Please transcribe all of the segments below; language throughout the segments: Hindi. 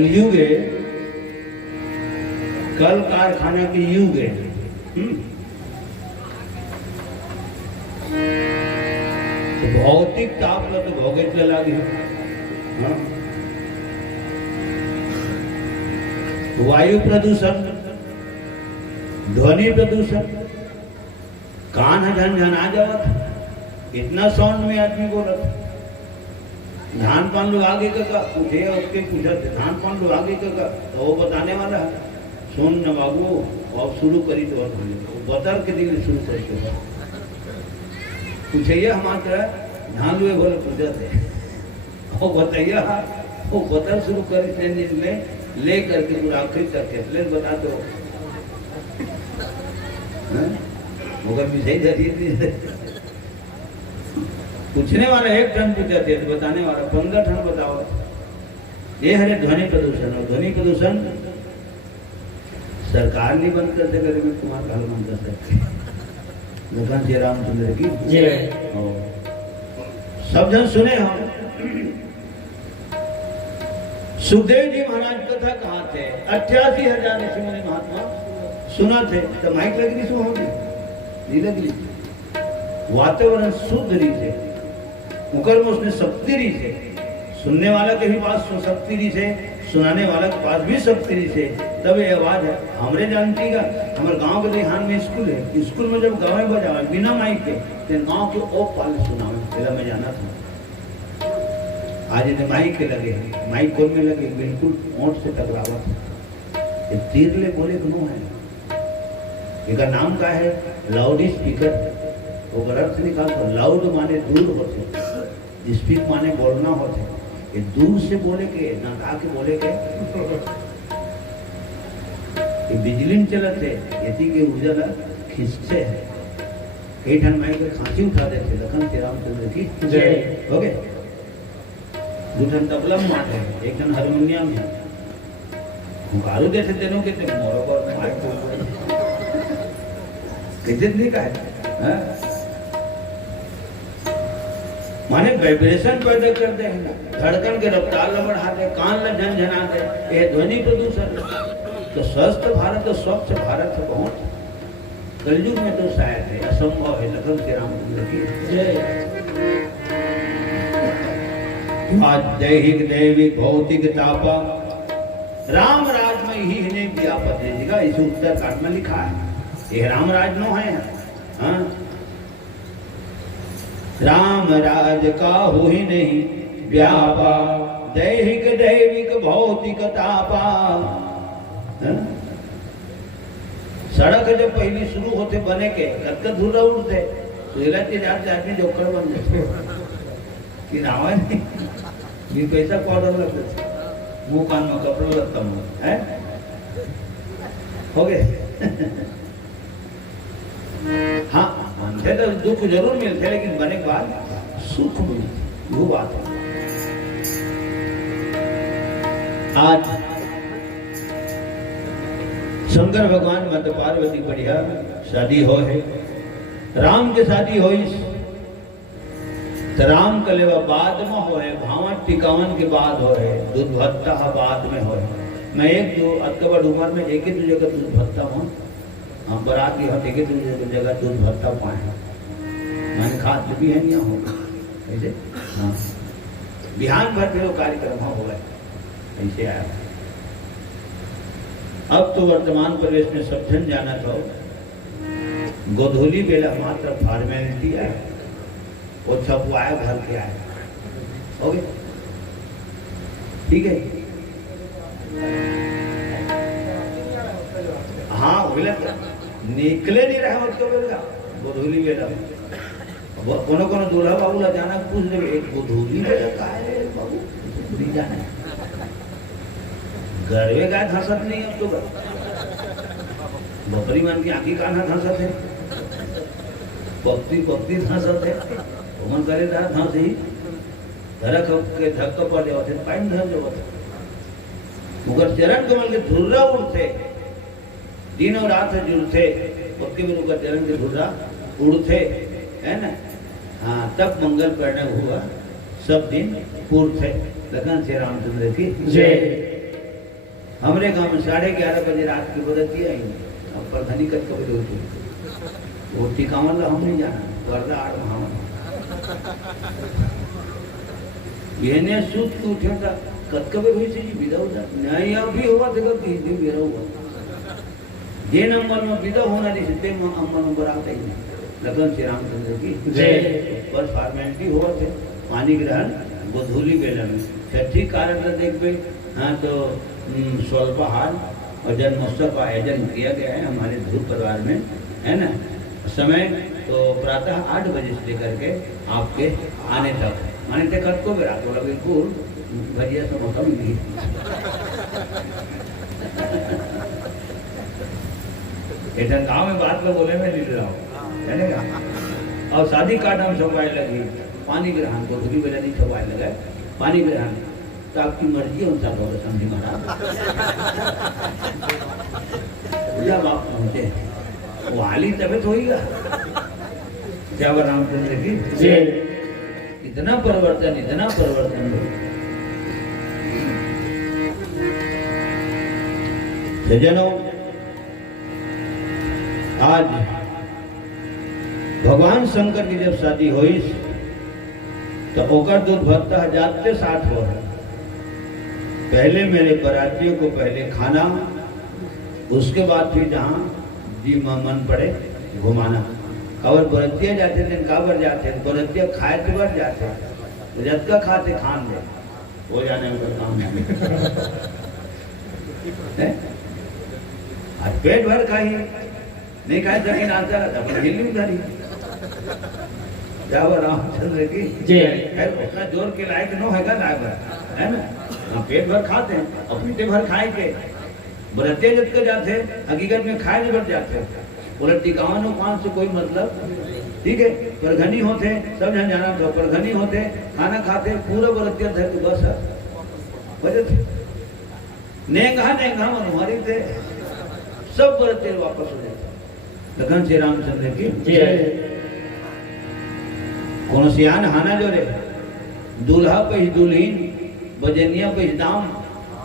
कलयुग है, कल कारखाना के युग है। तो भौतिक ताप तो भोगेतलं लागे। वायु प्रदूषण, ध्वनि प्रदूषण, कान झनझना जावत, इतना साउंड में आदमी बोलत। धान पान लोग आगे का पूछे, उसके पूछा धान पान लोग आगे का तो वो बताने वाला है, सुन न बाबू और शुरू करी तो बतर के दिन शुरू करके पूछे हमारा धान लोग बोले पूछा थे वो बताइए, वो बतर शुरू करी ले करके पूरा आखिर तक ले बता दो मगर विषय धरिए। पूछने वाला 1 टन पूछा थे, बताने वाला 15 टन बताओ। ये है ध्वनि प्रदूषण। और ध्वनि प्रदूषण सरकार नहीं बंद कर सके, रविंद्र कुमार का बंद कर सकते। भगवान श्री रामचंद्र की सब जन सुने हम। सुखदेव जी महाराज कथा कहाँ थे? 88,000 ऋषि मुनि महात्मा सुना थे। तो माइक लगनी सु होगी नहीं लगली। वातावरण शुद्ध रही थे, मुकर में उसने शक्ति रही थे। सुनने वाला के भी पास शक्ति रही थे, सुनाने वाला के पास भी शक्ति रही थे। तब ये आवाज है हमरे जानती का। हमारे गांव के देहान में स्कूल है, स्कूल में जब गाँव में बजा बिना माइक के तो गाँव के ओ पाल सुना पहला में जाना था। आज इन्हें माइक के लगे, माइक कौन में लगे, बिल्कुल ओंठ से टकरावा था। ये तीर ले बोले क्यों है? इनका नाम का है लाउड स्पीकर। वो अर्थ निकाल तो लाउड माने दूर होते, स्पीक माने बोलना होते। ये दूर से बोले के ना गा के बोले के ये बिजली में चलते यदि के ऊर्जा ला खींचते हैं। कई ठन माई के खांसी उठा देते। लखन श्री रामचंद्र की जय। हो गए। 2 ठन तबला में माटे, 1 ठन हारमोनियम में मुकारू देते तेनों के ते मोरो को माइक बोल कितने का है माने वाइब्रेशन पैदा करते हैं, धड़कन के रफ्तार ला बढ़ाते, कान ला झनझनाते। ये ध्वनि प्रदूषण। तो स्वस्थ भारत और स्वच्छ भारत से पहुंच कलयुग में तो शायद है, असंभव है। लखन श्री रामचंद्र की जय। आज दैहिक दैविक भौतिक तापा राम राज में ही इन्हें व्यापक है। इसे उत्तरकांड में लिखा है, ये राम राज नो है। हाँ? राम राज का हो ही नहीं व्यापा, दैहिक दैविक भौतिक तापा। हाँ? सड़क जब पहली शुरू होते बने के कद धूला उड़ते सुहेला के जाते जोकर बन जाते कि नावा नहीं ये कैसा पाउडर लगते मुंह कान में कपड़ा लगता है। हो गए। हाँ मनते तो दुख जरूर मिलते, लेकिन बने के बाद सुख मिलते, वो बात है। आज शंकर भगवान मत पार्वती बढ़िया शादी हो है, राम के शादी हो तो राम कलेवा बाद में हो है, भावन टिकावन के बाद हो है, दूध भत्ता बाद में हो है। मैं एक जो अतकबड़ उम्र में एक ही दूसरे का दूध भत्ता हूँ, हम बरात की हम एक ही दूसरे जगह दूध भत्ता पाए। मैंने खाद भी है नहीं होगा ऐसे। हाँ बिहान भर फिर कार्यक्रम हो गए ऐसे आया। अब तो वर्तमान प्रदेश में सब जन जाना था गोधूली बेला मात्र फॉर्मेलिटी है, वो छपवाया भर के आए। हो गए ठीक है। हाँ बोले निकले नहीं रहे उसको बेला गोधूली बेला कोनो कोनो दूल्हा बाबू ला जाना पूछ ले एक गोधूली बेला का है बाबू नहीं जाना गरवे का धंसत नहीं। अब तो बकरी मन की आंखी कान्हा धंसत है, पक्ति पक्ति धंसत है। मन करे था धंस ही धरक के धक्का पड़ जाते पाइन धर जाते मगर चरण कमल के धुर्रा उड़ते दिन और रात जुड़ते पक्के में उनका चरण के धुर्रा उड़ते है ना। हाँ तब मंगल परिणय हुआ, सब दिन पूर्व थे। लखन श्री रामचंद्र की जय। हमारे गांव में 11:30 बजे रात की बदती आई अब पर धनी कट कभी होती वो टिकावन ला हम नहीं जाना गर्दा आड़ महावन येने सूत को उठा कत कभी हुई थी विदा होता नहीं अभी हुआ थे कब हिंदी मेरा हुआ जे नंबर में विदा होना नहीं सकते अम्मा नंबर आता ही लगन श्री रामचंद्र की जय बस फॉर्मेलिटी हुआ थे पानी ग्रहण गोधूली बेला में छठी कारण देख पे हाँ तो स्वल्पाहार और जन्मोत्सव का आयोजन किया गया है हमारे ध्रुव परिवार में है ना समय तो प्रातः 8 बजे से लेकर के आपके आने तक माने तक को भी रात वाला बिल्कुल भजिया समोसा मिली इधर गाँव में बात में बोले में लिख रहा हूँ है ना और शादी कार्ड हम छपवाए लगी पानी ग्रहण को धुली बेला नहीं छपवाए लगा पानी ग्रहण तो आपकी मर्जी अनुसार होगा समझी महाराज जब आप पहुंचे वो हाली तबियत होगा क्या रामचंद्र की इतना परिवर्तन सज्जनों आज भगवान शंकर की जब शादी हुई तो ओकर दूध भरता जाते 60 हो पहले मेरे बरातियों को पहले खाना उसके बाद फिर जहाँ जी मन पड़े घुमाना और बरतिया जाते थे काबर जाते बरतिया खाए तो बढ़ जाते जब का खाते खान दे हो जाने का काम आज पेट भर खाई नहीं खाए जमीन आता रहता पर हिली उधरी रामचंद्र की उतना जोर के लायक नो है है ना पेट भर खाते हैं अपनी पेट भर खाए के बरते जब के जाते हकीकत में खाए जब जाते बोले टिकावन 5 से कोई मतलब ठीक है परघनी होते सब जन जाना तो परघनी होते खाना खाते पूरा बरतिया धर के बस बजे नेंगा मन हमारी थे सब बरते वापस हो जाते लगन श्री रामचंद्र की कौन सियान हाना जो रे दूल्हा पे ही दुल्हीन बजनिया पे ही दाम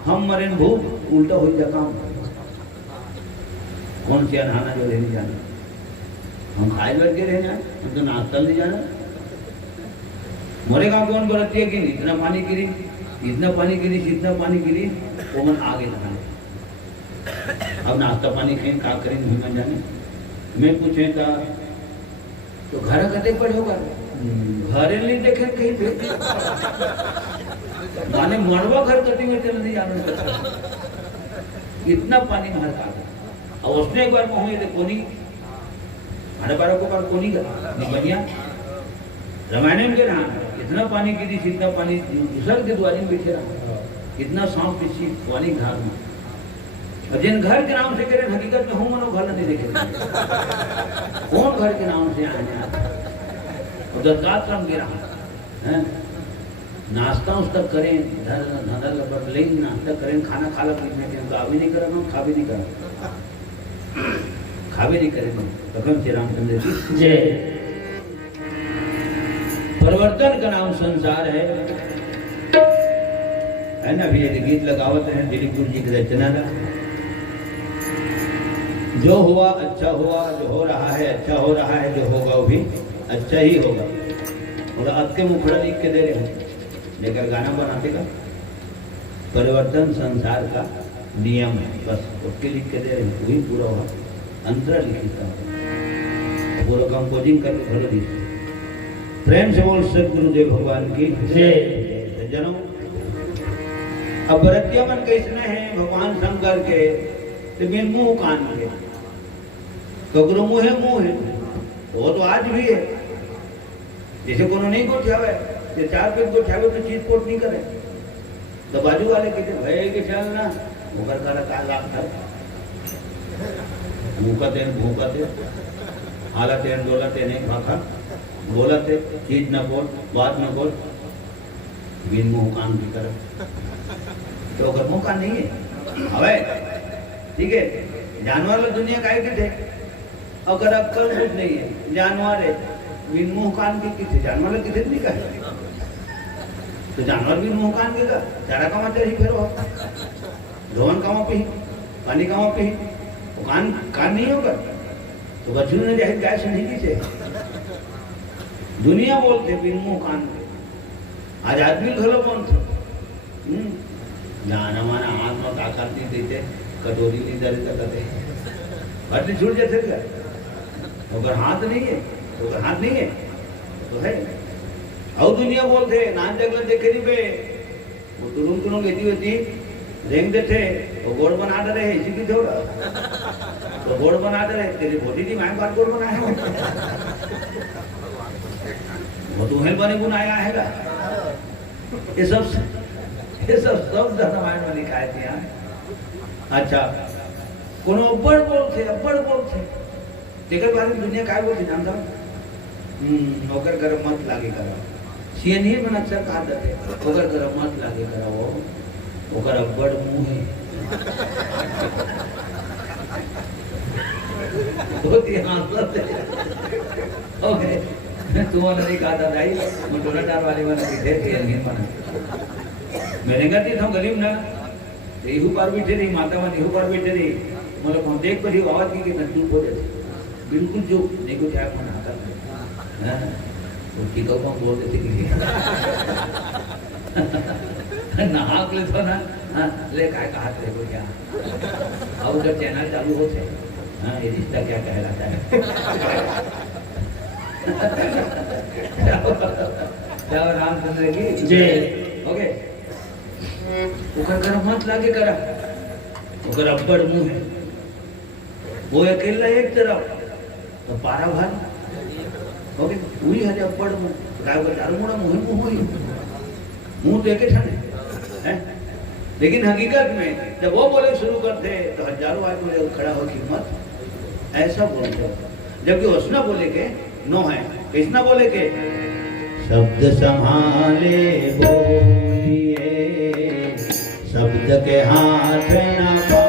हम मरे भूख उल्टा हो जा काम कौन सियान हाना जो रे नहीं जाना हम खाए बैठ के रह जाए हम तो नाश्ता नहीं जाना मोरे गाँव कौन बरती है कि इतना पानी गिरी जितना पानी गिरी वो मन आगे जाने अब नाश्ता पानी खाए का करें नहीं मन जाने मैं पूछे था तो घर कते पड़े होगा घरे नहीं देखे कहीं पे माने मड़वा घर कटी में चल नहीं जाना इतना पानी बाहर का और उसने एक बार कहूँ ये कोनी हमारे बार को कोनी का नहीं बनिया रामायण के रहा इतना पानी गिरी इतना पानी दूसर के द्वारे में बैठे रहा इतना सांप पीछी पानी घाट में और जिन घर के नाम से करें हकीकत में हम मनो घर नहीं देखे कौन घर के नाम से आने और दत्तात्रम गिरा है नाश्ता उसका करें धंधा लबर लेकिन नाश्ता करें खाना खा ला पीने के खा भी नहीं करेंगे खा भी नहीं करेंगे भगवान श्री रामचंद्र की जय परिवर्तन का नाम संसार है ना भी ये गीत लगावत है दिलीप गुरु जी की रचना का जो हुआ अच्छा हुआ जो हो रहा है अच्छा हो रहा है जो होगा वो भी अच्छा ही होगा और आपके मुखड़ा लिख के दे रहे हैं लेकर गाना बनाते का परिवर्तन संसार का नियम है बस उसके लिख के दे रहे हैं वही पूरा हुआ अंतरा लिखित पूरा कंपोजिंग करके भलो दी प्रेम से बोल सदगुरुदेव भगवान की जय जनों अब बरतिया मन कैसने हैं भगवान शंकर के तो मेरे मुंह कान के कगरो मुंह है वो तो आज भी है जैसे कोनो नहीं गोठियावे ये 4 पेट गोठियावे तो चीज कोट नहीं करे तो बाजू वाले कहते भय के चल ना मुकर का लाग था भूकते हालते डोलते नहीं भाखा बोलते चीज न बोल बात न बोल बिन मुंह कान की करे तो अगर मुंह कान नहीं है हवे ठीक है जानवर लोग दुनिया का एक थे अगर अक्कल कुछ नहीं है जानवर है बिन मुंह कान के किसे जानवर लोग किसे नहीं कहे तो जानवर भी मुंह कान के का चारा का मतलब ही फिर रोहन कहाँ पे ही, पानी कहाँ पे ही, वो कान नहीं होगा तो बच्चों ने जाहिर गाय सुनी थी से दुनिया बोलते बिन मुंह कान पे आज आदमी घरों कौन थे ना माना हाथ में ताकत नहीं देते कटोरी नहीं दे करते भट्टी छूट जाते क्या अगर हाथ नहीं है तो हाथ नहीं है तो है और दुनिया बोलते नान जगल देखे नहीं बे वो तुरुम लेती होती रेंग देते वो गोड़ बना दे रहे इसी की थोड़ा तो गोड़ बना दे रहे तेरी बोटी नहीं मैं बात गोड़ बनाया वो तुम्हें बने बुनाया है ये सब शब्द रामायण में लिखाए थे यहाँ अच्छा कोनो अब्बड़ बोलते तेकर बारे में दुनिया काय बोलती जानता ओकर गरम मत लागे करा सीएन ही में अक्सर कहा जाते ओकर गरम मत लागे करा वो ओकर अब्बड़ मुंह है बहुत ही हाथ ओके तुम्हारा नहीं कहा था भाई मोटोरा डार वाले वाला दिखे थे नहीं बना मैंने कहती था गरीब ना इहू पार बैठे रही माता मान इहू पार बैठे रही मतलब हम देख पर ही आवाज की कि मैं चुप हो जाती बिल्कुल जो नहीं को क्या मन आता है उनकी तो कौन बोल देते कि नाक ले तो ना ले काय कहा देखो क्या अब जब चैनल चालू होते हाँ ये रिश्ता क्या कहलाता है क्या रामचंद्र की जय ओके ओकर गरम मत लागे करा ओकर अब्बड़ मुंह है वो अकेला एक तरफ तो पारा भारी ओके पूरी है अब्बड़ मुंह ड्राइवर चारों मुड़ा मुंह हुई मुंह तो एक ठाने हैं लेकिन हकीकत में जब वो बोले शुरू करते तो हजारों आदमी खड़ा हो हिम्मत ऐसा बोलते जबकि उसना बोले के नो है कृष्णा बोले के शब्द संभाले बोलिए शब्द के हाथ न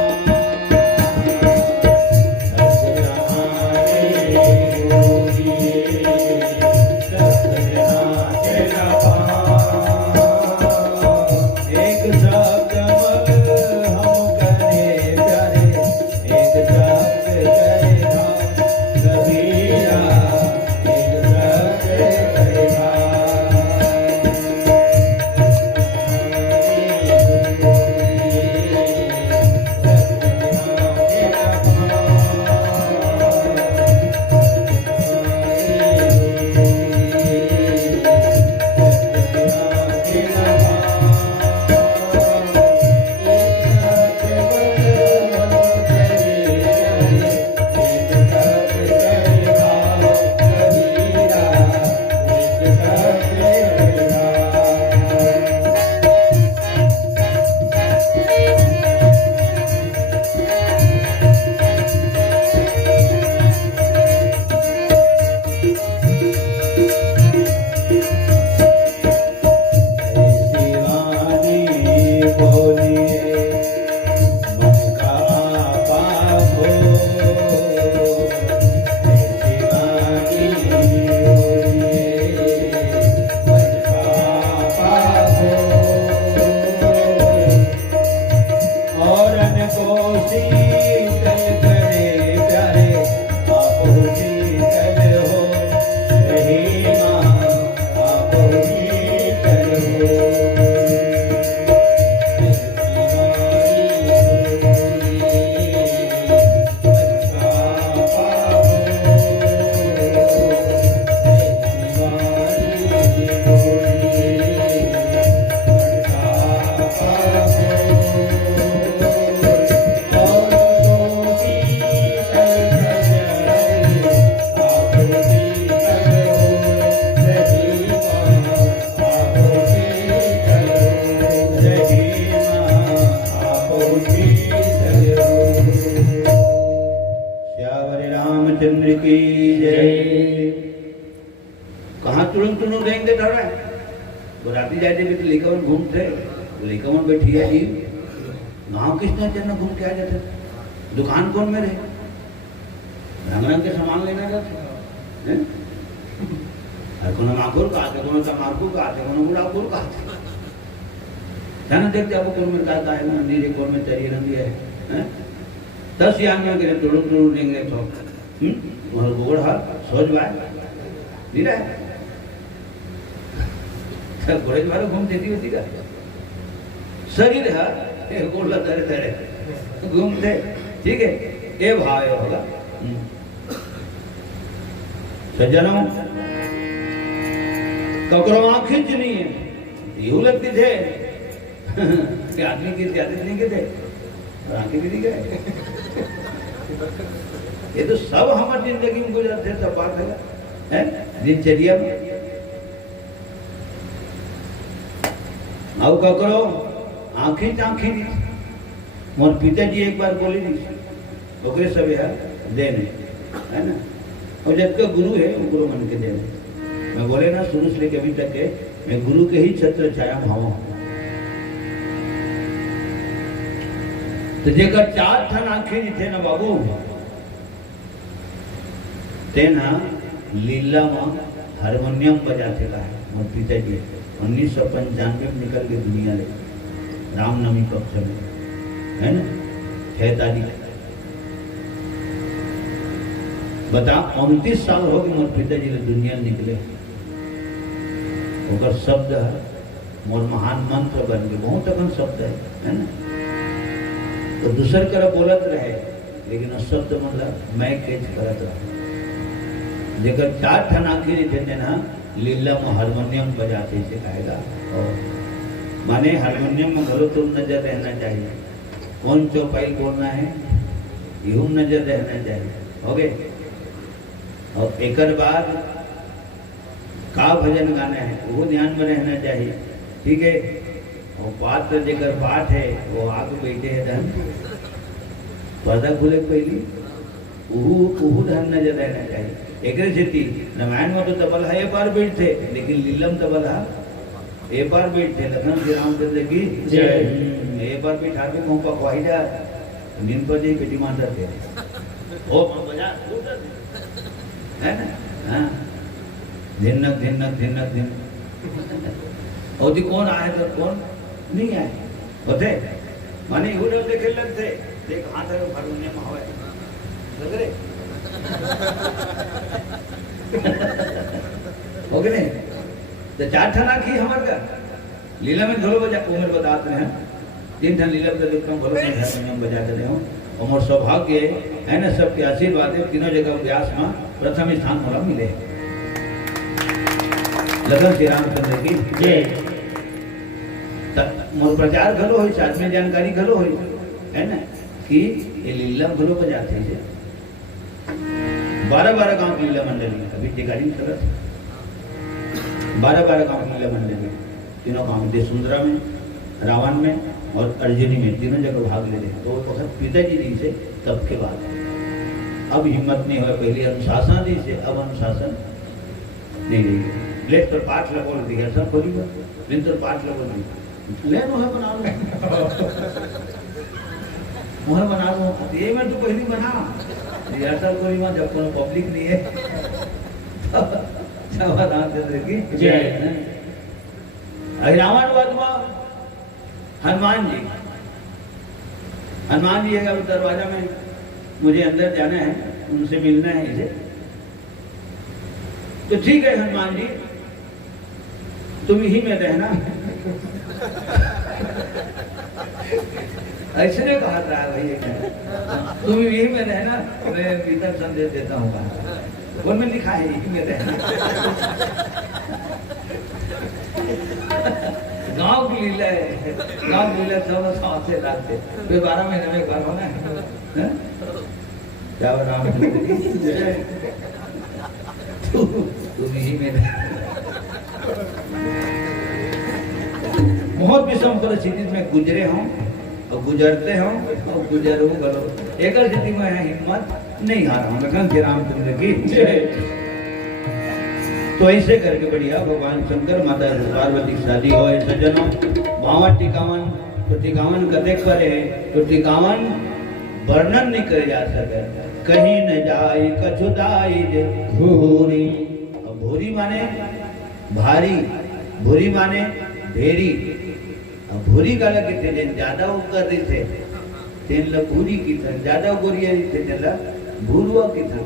रामचंद्र की जय। कहाँ तुरंत तुरंत देंगे ठहरा वो राती जाते भी तो लेकर घूमते लेकर बैठी है जी गाँव किसने चलना घूम के आ जाते दुकान कौन में रहे रंग रंग के सामान लेना जाते कोनो माकुर का आते कोनो तमाकुर का आते कोनो गुड़ापुर का आते ध्यान देखते आपको कौन में का है मंदिर है कौन में तरी रंगी है 10 यान में के तोड़ू लेंगे तो वहाँ गोड़ हाथ सोच बाय नहीं रहा घोड़े के बारे घूम देती होती का शरीर है गोड़ लगा तेरे घूमते ठीक है ये भाव होगा सज्जनों ककरो आँखें च नहीं है यूं लगती थे कि आदमी की आदत नहीं के थे और आंखें भी दिख गए ये तो सब हमारी जिंदगी में गुजरते सब बात है दिनचर्या में आउ का करो आंखें चांखी दी मोर पिताजी एक बार बोली दी ओकरे सब है देने है ना और जब का गुरु है वो गुरु मन के देने मैं बोले ना शुरू से लेकर अभी तक के मैं गुरु के ही छत्र छाया भाव तो जेकर 4 ठन आंखें थे ना बाबू तेना लीला में हारमोनियम बजाते का है मोर पिताजी 1995 में निकल के दुनिया ले रामनवमी पक्ष में है ना 6 तारीख बता 29 साल हो गए मोर पिताजी ने दुनिया निकले ओकर शब्द है मोर महान मंत्र बन गए बहुत अगन शब्द है ना तो दूसर कर बोलत रहे लेकिन वो शब्द मतलब मैं केच करत रहे जेकर 4 ठन आखिरी थे ना लीला में हारमोनियम बजाते से कहेगा और माने हारमोनियम में घरों तो नजर रहना चाहिए कौन चौपाई बोलना है यूं नजर रहना चाहिए हो गए और एक बाद का भजन गाना है वो ध्यान में रहना चाहिए ठीक है और पात्र जेकर पाठ है वो आग बैठे है धन पर्दा खुले पहली उहू धन नजर रहना चाहिए एक स्थिति रामायण में तो तबला ये पार बैठ थे लेकिन लीलम तबला ये पार बैठ थे लखनऊ श्री रामचंद्र की ये पार बैठा के मुंह पर खुआई जा नींद पर जी बेटी मांडर थे ओ बजा है ना हाँ धिनक धिनक धिनक धिन और कौन आए तो कौन नहीं आए होते माने इहुडल देखे लगते देख हाथ है हारमोनियम होए लग रे हो गए तो 4 ठन आखी हमर का लीला में घरो बजा उम्र बताते हैं 3 ठन लीला में देखता हूं घरो में हारमोनियम बजा रहे हो और मोर सौभाग्य है ना सबके आशीर्वाद है तीनों जगह व्यास में प्रथम स्थान मोरा मिले लगन श्री रामचंद्र की जय मोर प्रचार घलो हो साथ में जानकारी घलो हो है ना कि ये लीला घलो बजाते हैं 12 गांव लीला मंडली अभी टिकारी करत 12 गांव लीला मंडली तीनों गांव देशुंदरा में रावण में और अर्जुनी में तीनों जगह भाग ले रहे तो वक्त पिताजी जी से तब के बाद अब हिम्मत नहीं हुआ पहले अनुशासन दी से अब अनुशासन नहीं रही लेट पर पाठ लगो दिया सब खोली दिन तो पाठ लगो दी ले मोहर बना लो मोहर बना लो ये मैं तो पहली बना रिहर्सल कोई में जब कोई पब्लिक नहीं है रामचंद्र की जय रावण वध में हनुमान जी है दरवाजा में मुझे अंदर जाना है उनसे मिलना है इसे तो ठीक है हनुमान जी तुम ही में रहना ऐसे नहीं कहा रहा है भाई तुम यही में रहना मैं भीतर संदेश देता हूँ वो में लिखा है यही में रहना गांव की लीला है गांव की लीला सब साथ से लाते फिर 12 महीने में एक बार होना है क्या राम तुम यही में बहुत विषम परिस्थिति में गुजरे हों और गुजरते हों और गुजरो करो एक स्थिति में है हिम्मत नहीं हारा हूं लखन श्री रामचंद्र की जय तो ऐसे करके बढ़िया भगवान शंकर माता पार्वती शादी हो सज्जनों भावा टिकावन तो टिकावन कदेक पर है तो टिकावन वर्णन नहीं करे जा सके कहीं न जाए कछुदाई दे भूरी भूरी माने भारी भूरी माने ढेरी भूरी काला किथे जेन ज्यादा उपकार रही थे तेनला भूरी की था, ज्यादा गोरिया रही थे तेनला भूरुआ की था।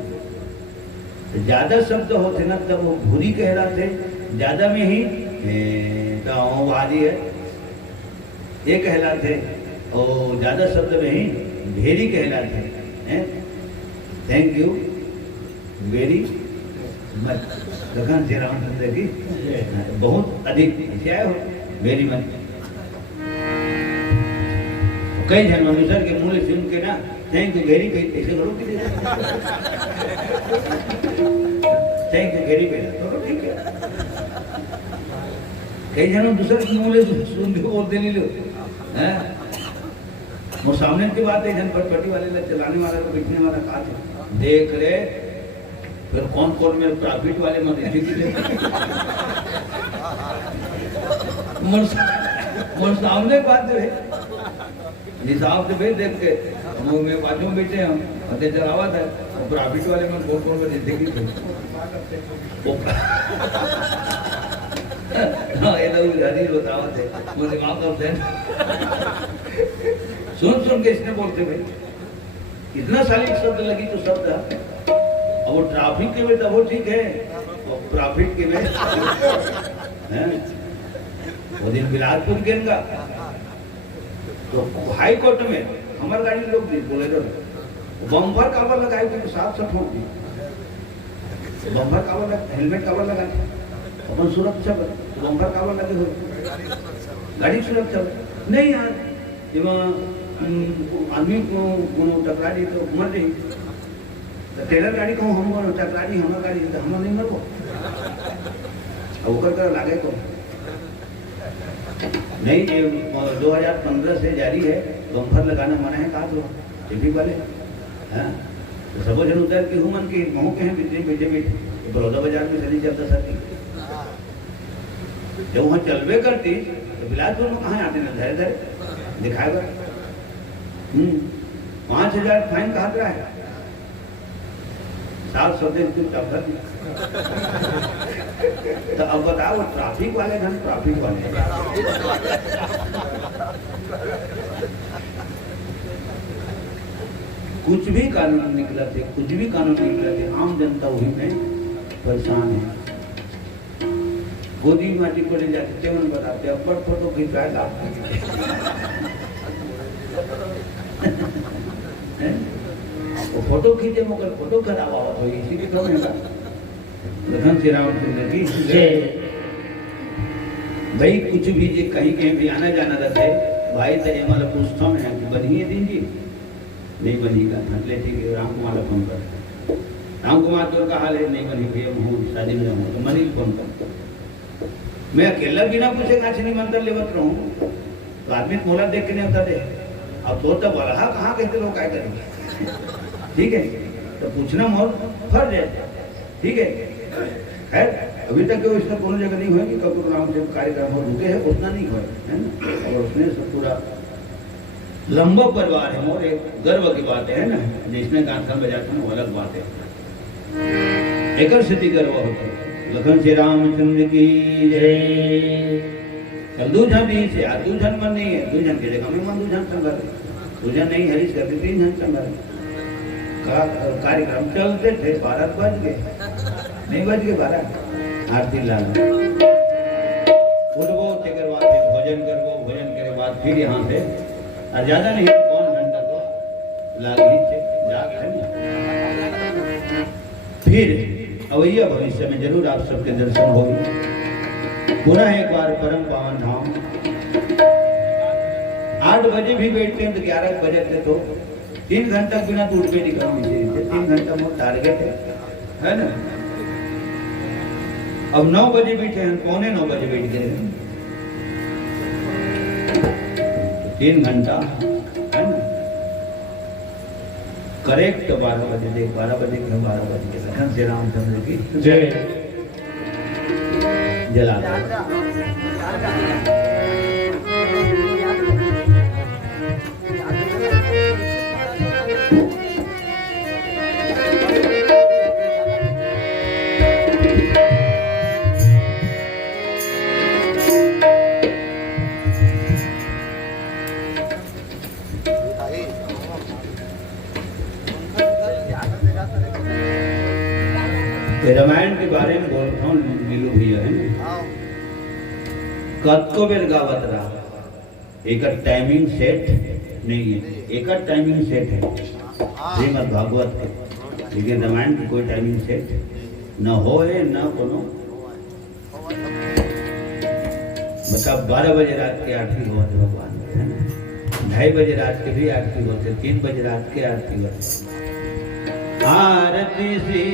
तो ज्यादा शब्द होते ना तब वो भूरी कहलाते, ज्यादा में ही गाँव वाली है ये कहलाते, और ज्यादा शब्द में ही भेरी कहलाते हैं। Thank you very much. Lakhan Shri Ramchandra की बहुत अधिक क्या हो वेरी मच। कई जन मनुष्य के मूल सुन के ना थैंक यू वेरी मच ऐसे करो कि थैंक यू वेरी मच तो ठीक है। कई जनों दूसरे के मूल सुन के बोलते नहीं लोग हैं। वो सामने की बात है, जन पटपटी वाले ने चलाने वाला को बिकने वाला कहा था देख ले फिर कौन कौन मेरे प्रॉफिट वाले मत मन सामने बात है हिसाब से भेज देख के हम में बाजू में बैठे हम अते चलावा था और प्रॉफिट वाले मन कौन कौन में देखी थे हाँ ये लोग हदीस बतावत है मुझे दिमाग का फ्रेंड सुन के इसने बोलते भाई इतना सारी शब्द लगी तो शब्द अब वो ट्रैफिक के में तो वो ठीक है और प्रॉफिट के में वो दिन बिलासपुर के का तो हाई कोर्ट में हमारे गाड़ी लोग नहीं बोले बम्पर कवर लगाए थे 700 ठोक दी बम्पर कवर हेलमेट कवर लगा अपन सुरक्षा बम्पर कवर लगे हो गाड़ी सुरक्षा नहीं यार आदमी को टकरा दी तो मर रही तो टेलर गाड़ी कहूँ हम टकरा दी हमारा गाड़ी तो हम नहीं मरबो अब कर लागे को नहीं ये 2015 से जारी है बम्पर लगाना मना है कहा तो ट्रैफिक वाले हाँ तो सब जन उतर के हूँ मन के महू के हैं बिजली बेटे बेटे बड़ौदा बाजार में चली जाता सर जब वहाँ चलवे करती तो बिलासपुर में कहाँ आते ना धैर्य धैर्य दिखाएगा 5,000 फाइन कहा रहा है 700 टक्कर तो अब बताओ वो ट्रैफिक वाले धन ट्रैफिक वाले कुछ भी कानून निकला थे कुछ भी कानून निकला थे आम जनता वही में परेशान है। गोदी माटी को ले जाते तेवन बताते अब पर फोटो खिंचवाए लाभ वो फोटो खींचे मगर फोटो खराब आवा तो इसीलिए कम है लखन श्री रामचंद्र की भाई कुछ भी जे कहीं कहीं भी आना जाना रहता है भाई तो ये मतलब पूछता में है कि बनिए दिन जी नहीं बनेगा मतलब ठीक है राम कुमार फोन कर राम कुमार तो का हाल है नहीं बनी भैया हूँ शादी में जाऊँ तो मनील फोन कर मैं अकेला बिना पूछे काछ नहीं मंत्र लेवत रहूँ तो आदमी मोला देख के नहीं होता दे अब तो तब बड़ा कहाँ कहते लोग क्या करेंगे ठीक है तो पूछना मोर फर्ज है ठीक है खैर अभी तक जो इसका कोनो जगह नहीं हुआ कि कपूर राम जब कार्यक्रम हो रुके है उतना नहीं हुआ है ना और उसने सब पूरा लंबा परिवार है मोर एक गर्व की बात है ना जिसने गान खान बजाते हैं वो अलग बात है एक स्थिति गर्व होता है लखन श्री रामचंद्र की जय कल दूजन भी से आज दूजन मन नहीं है दूजन के जगह में मन दूजन संगर दूजन नहीं हरीश करते 3 जन संगर कार्यक्रम चलते थे 12 बज गए नहीं बज गए 12 आरती लाल उठबो करवाते भोजन करबो भोजन के बाद फिर यहाँ से और ज्यादा नहीं कौन घंटा तो लागी जाग है फिर अवैया भविष्य में जरूर आप सबके दर्शन होंगे पुनः एक बार परम पावन धाम 8 बजे भी बैठते हैं तो 11 बजे तो 3 घंटा बिना दूर पे निकलनी चाहिए 3 घंटा मोर टारगेट है ना। अब 9 बजे बैठे हैं 8:45 बजे बैठ गए 3 घंटा है ना करेक्ट 12 बजे देख 12 बजे के 12 बजे के लखन श्री रामचंद्र की जय जला रामायण के बारे में बोलता हूँ लीलू भैया है कद को बेर गावत रहा एक टाइमिंग सेट नहीं है एक टाइमिंग सेट है श्रीमद् भागवत के लेकिन रामायण की कोई टाइमिंग सेट न हो है न कोनो मतलब 12 बजे रात के आरती होते भगवान 2:30 बजे रात के भी आरती होते 3 बजे रात के आरती होते आरती श्री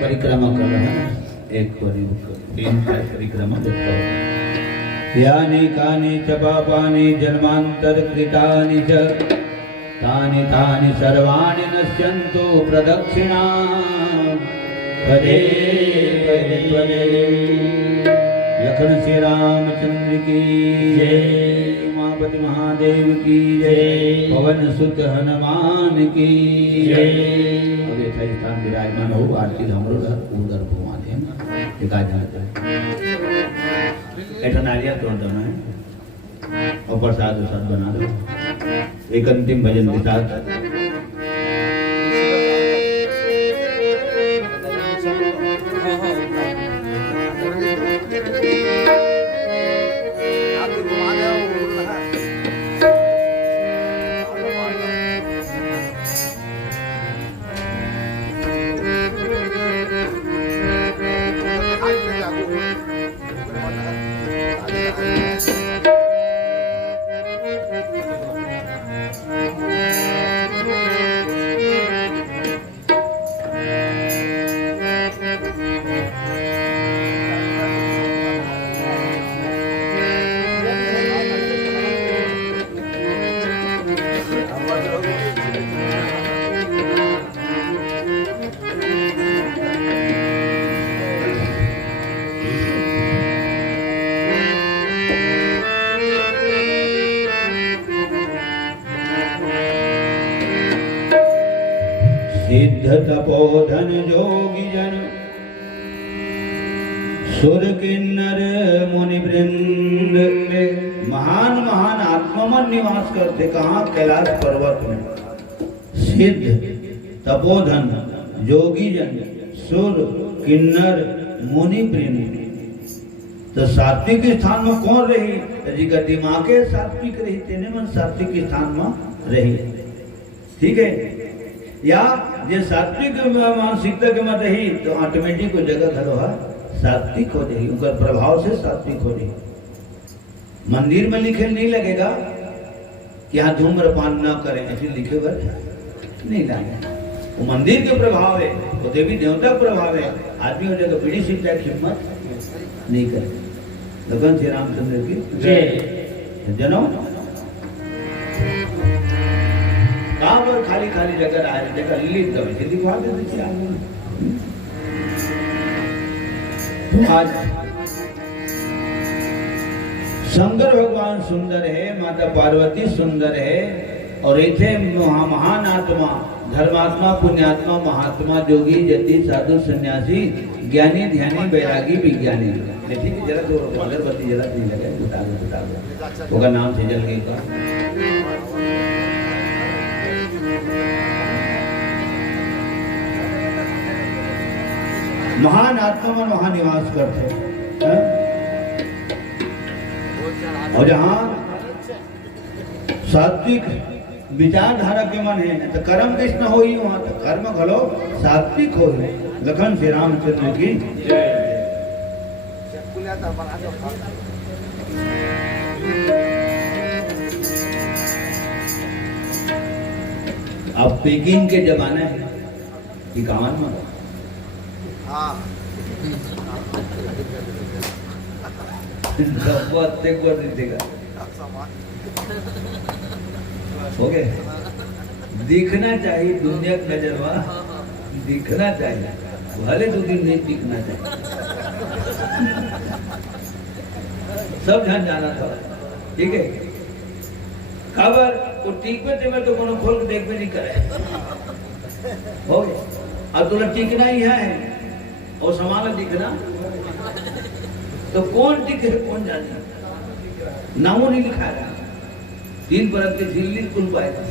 परिक्रमा कर रहे हैं एक परिक्रमा देखो यानि कानि च पापानि जन्मान्तरकृतानि च तानि तानि सर्वाणि नश्यन्तु प्रदक्षिणा पदे पदे लखन श्री रामचंद्र की जय उमापति महादेव की जय पवन सुत हनुमान की जय स्थान विराजमान हो आरती हमरो उधर घुमा दे एका जाता है ऐसा नारियल तोड़ देना है और प्रसाद बना दो एक अंतिम भजन के साथ सिद्ध तपोधन जोगी जन सुर किन्नर मुनि वृंद में महान महान आत्ममन निवास करते। कहाँ? कैलाश पर्वत में। सिद्ध तपोधन जोगी जन सुर किन्नर मुनि वृंद। तो सात्विक स्थान में कौन रही? जी का दिमाग सात्विक रही, तेने मन सात्विक स्थान में रही। ठीक है, या जे सात्विक मानसिकता के मत रही तो ऑटोमेटिक को जगह घर है सात्विक हो जाएगी, उनका प्रभाव से सात्विक हो जाएगी। मंदिर में लिखे नहीं लगेगा कि यहाँ धूम्रपान न करें, ऐसे लिखे हुए नहीं लागे। वो मंदिर के प्रभाव है, वो देवी देवता का प्रभाव है। आदमी हो जाएगा पीढ़ी सीखता है, हिम्मत नहीं करे। भगवान श्री रामचंद्र की जय। जनो कहाँ पर खाली खाली जगह रहा है, जगह लिख दो, दिखवा देते आज। शंकर भगवान सुंदर है, माता पार्वती सुंदर है, और इथे महान आत्मा, धर्मात्मा, पुण्यात्मा, महात्मा, जोगी, जति, साधु, सन्यासी, ज्ञानी, ध्यानी, बैरागी, विज्ञानी। ठीक है, जरा तो अगरबत्ती जला नहीं लगे, बुता दो होगा, नाम से जल गई का। महान आत्मा में वहां निवास करते हैं। और जहां सात्विक विचारधारा के मन है तो कर्म कृष्ण हो ही, वहां तो कर्म घलो सात्विक हो ही। लखन श्री रामचंद्र की अब पेकिंग के जमाने है कि गाँव में ओके, दिखना चाहिए दुनिया की नजर में, दिखना चाहिए, भले 2 दिन नहीं दिखना चाहिए। सब ध्यान जाना था। ठीक है, खबर वो टीकवे थे, तो कोनो खोल के देख में नहीं करे। हो गया, अब तुला टीकना ही है और समाला दिखना, तो कौन टिके कौन जाने, नामों नहीं लिखा है। 3 परत के दिल्ली खुल पाएगा,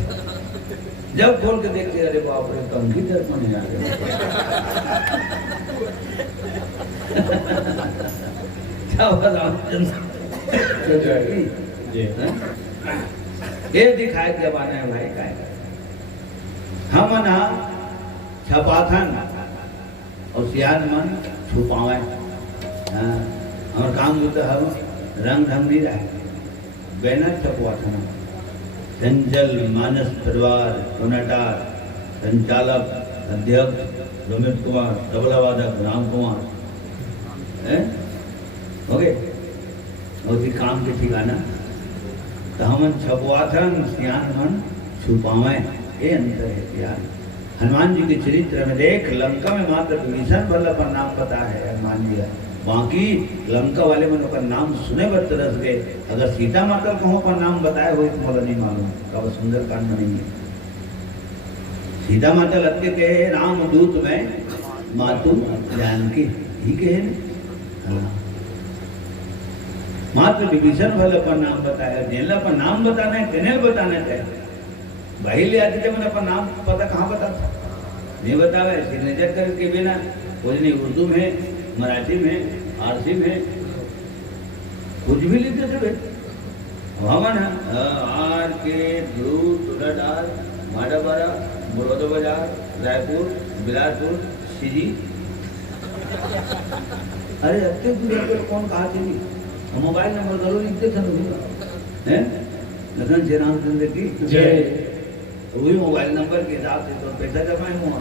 जब खोल के देखते अरे बाप रे, कंप्यूटर में नहीं आ गया। ये दिखाए जमाना है भाई का। हम ना छपाथन और सियान मन छुपावे। और काम जो तो हम रंग ढंग नहीं रहे, बैनर छपवाथन। चंचल मानस परिवार कोनाटार संचालक अध्यक्ष रमेश कुमार, तबला वादक राम कुमार, ओके, और काम के ठिकाना तो हम छपवाथन, सियान मन छुपावे। ये अंतर है यार। हनुमान जी के चरित्र में देख, लंका में मात्र विभीषण बल्लभ पर नाम पता है हनुमान जी, बाकी लंका वाले मन पर नाम सुने बर तरस गए। अगर सीता माता कहो पर नाम बताए हो तो मुझे नहीं मालूम, कब सुंदर कांड में नहीं है। सीता माता लगते कहे राम दूत में मातु जानकी ही कहे, मात्र विभीषण बल्लभ पर नाम बताया। जेला पर नाम बताना है, किन्हें बताना चाहिए भाई ले आते थे, मैंने अपना नाम पता कहाँ बता नहीं बतावे, सिग्नेचर करके बिना कुछ नहीं, उर्दू में, मराठी में, फारसी में कुछ भी लिखते थे भाई। हवन आर के ध्रुव टुडाडार माडाबारा बड़ौदा बाजार रायपुर बिलासपुर सीजी। अरे अत्य कौन कहा थी, मोबाइल नंबर जरूर लिखते थे। लखन श्री रामचंद्र की जय। वही मोबाइल नंबर के हिसाब से तो पैसा जमाए हुआ,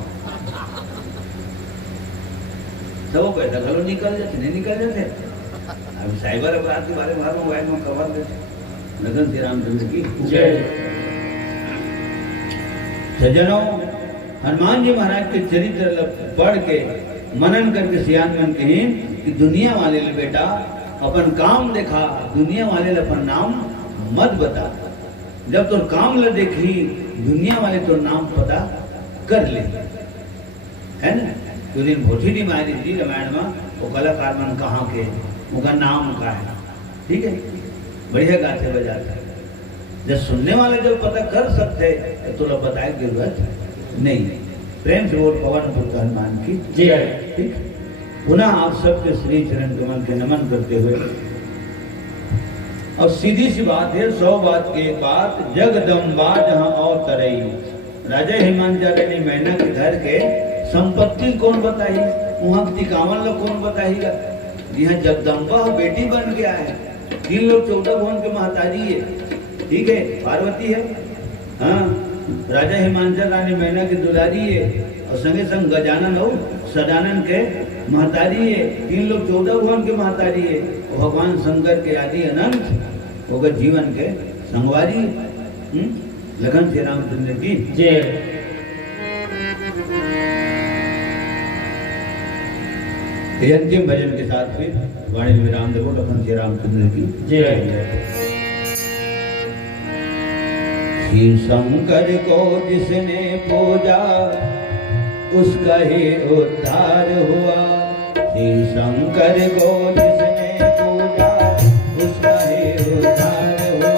तो वो पैसा घरों निकल जाते, नहीं निकल जाते। अब साइबर अपराध के बारे में हर मोबाइल में कवर देते। लखन श्री रामचंद्र की जय। सज्जनों, हनुमान जी महाराज के चरित्र पढ़ के मनन करके सियान मन कहें कि दुनिया वाले ले बेटा अपन काम देखा, दुनिया वाले अपन नाम मत बता। जब तो काम ल देखी, दुनिया वाले तो नाम पता कर ले। है ना। तो दिन भोथी मारी थी रामायण में वो कलाकार मन कहाँ के उनका नाम का है, ठीक है, बढ़िया गाते बजाते। जब सुनने वाले जो पता कर सकते तो लोग बताए की जरूरत नहीं। प्रेम से बोल पवन पुत्र हनुमान की जय। ठीक, पुनः आप सबके श्री चरण कमल के नमन करते हुए और सीधी सी बात है, 100 बात की एक बात, जगदम्बा जहां और तरई। राजा हिमांचल ने मैना के घर के संपत्ति कौन बताई, वहां की कामन लोग कौन बताएगा। यहाँ जगदम्बा बेटी बन गया है, 3 लोग 14 भवन के महतारी है, ठीक है, पार्वती है, हाँ, राजा हिमांचल रानी मैना की दुलारी है और संगे संग गजानन हो सदानंद के महतारी है, 3 लोग 14 भवन के महतारी है, भगवान शंकर के आदि अनंत होकर जीवन के संगवारी। लखन श्री रामचंद्र की जय। अंतिम भजन के साथ फिर वाणी विराम देवो। लखन श्री रामचंद्र की जय। श्री शंकर को जिसने पूजा उसका ही उद्धार हुआ। श्री शंकर को जिसने पूजा उसका ही उद्धार हुआ।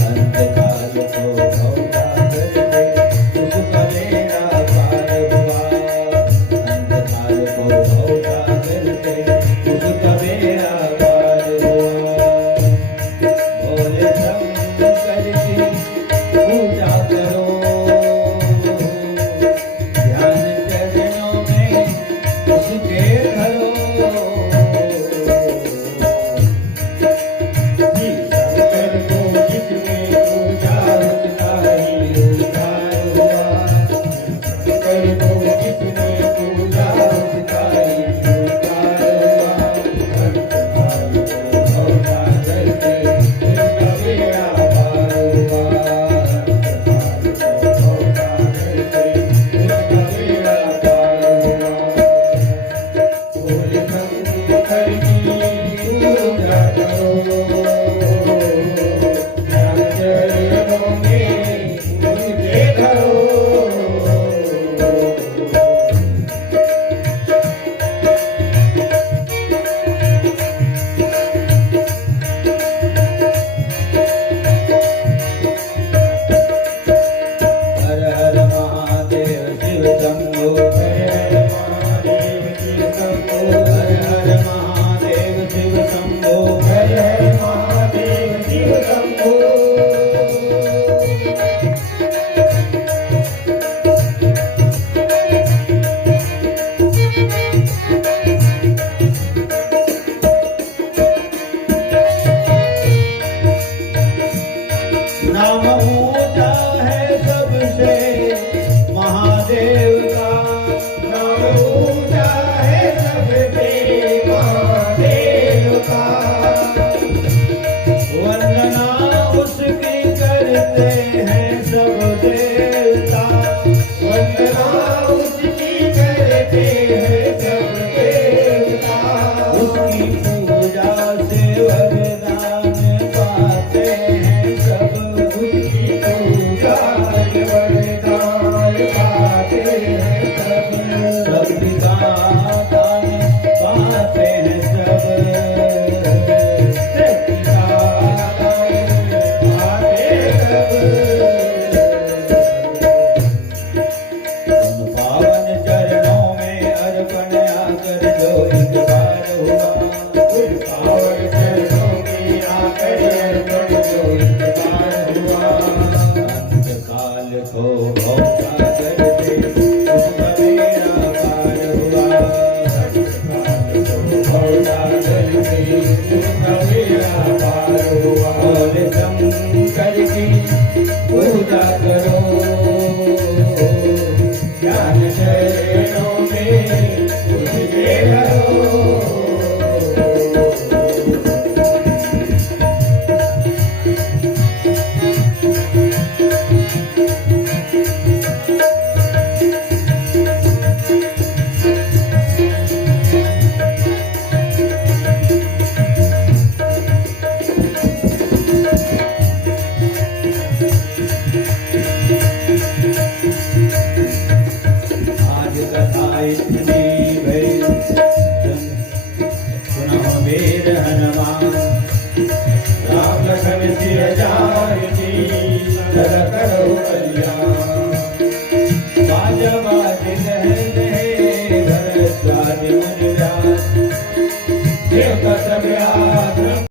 अंधकार को भवसागर से उसका बेड़ा पार हुआ। अंधकार को भवसागर से उसका बेड़ा पार हुआ। बोले शंकर की पूजा करो, सब